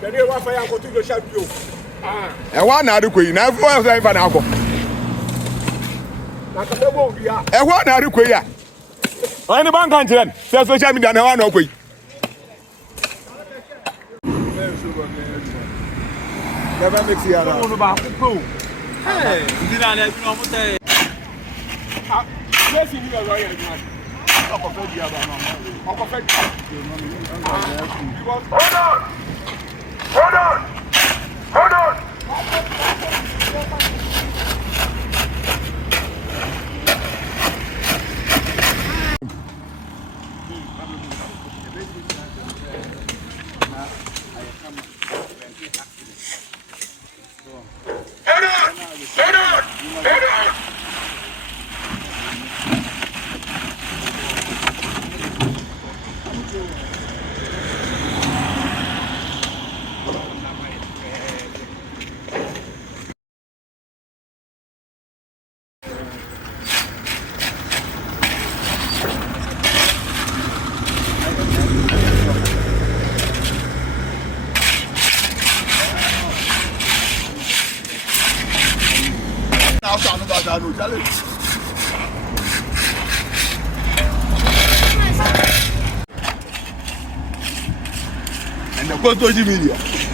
Kede wa fa ya ko tu jo sha bio. E wa na ade koyi na fo ya fa na akọ. Na ka be bo bia. E wa na ade koyi a. Oyin ni ban kan kiren. Se social media na wa na koyi. Never mix here now. No ba ku ko. Ndi na le bi no mo te. Yes, you know why you're doing. Ọkọ̀ fẹ́ di aba náà. Ọkọ̀ fẹ́ di. Hold on! Hold on! Hold on! And the photo media.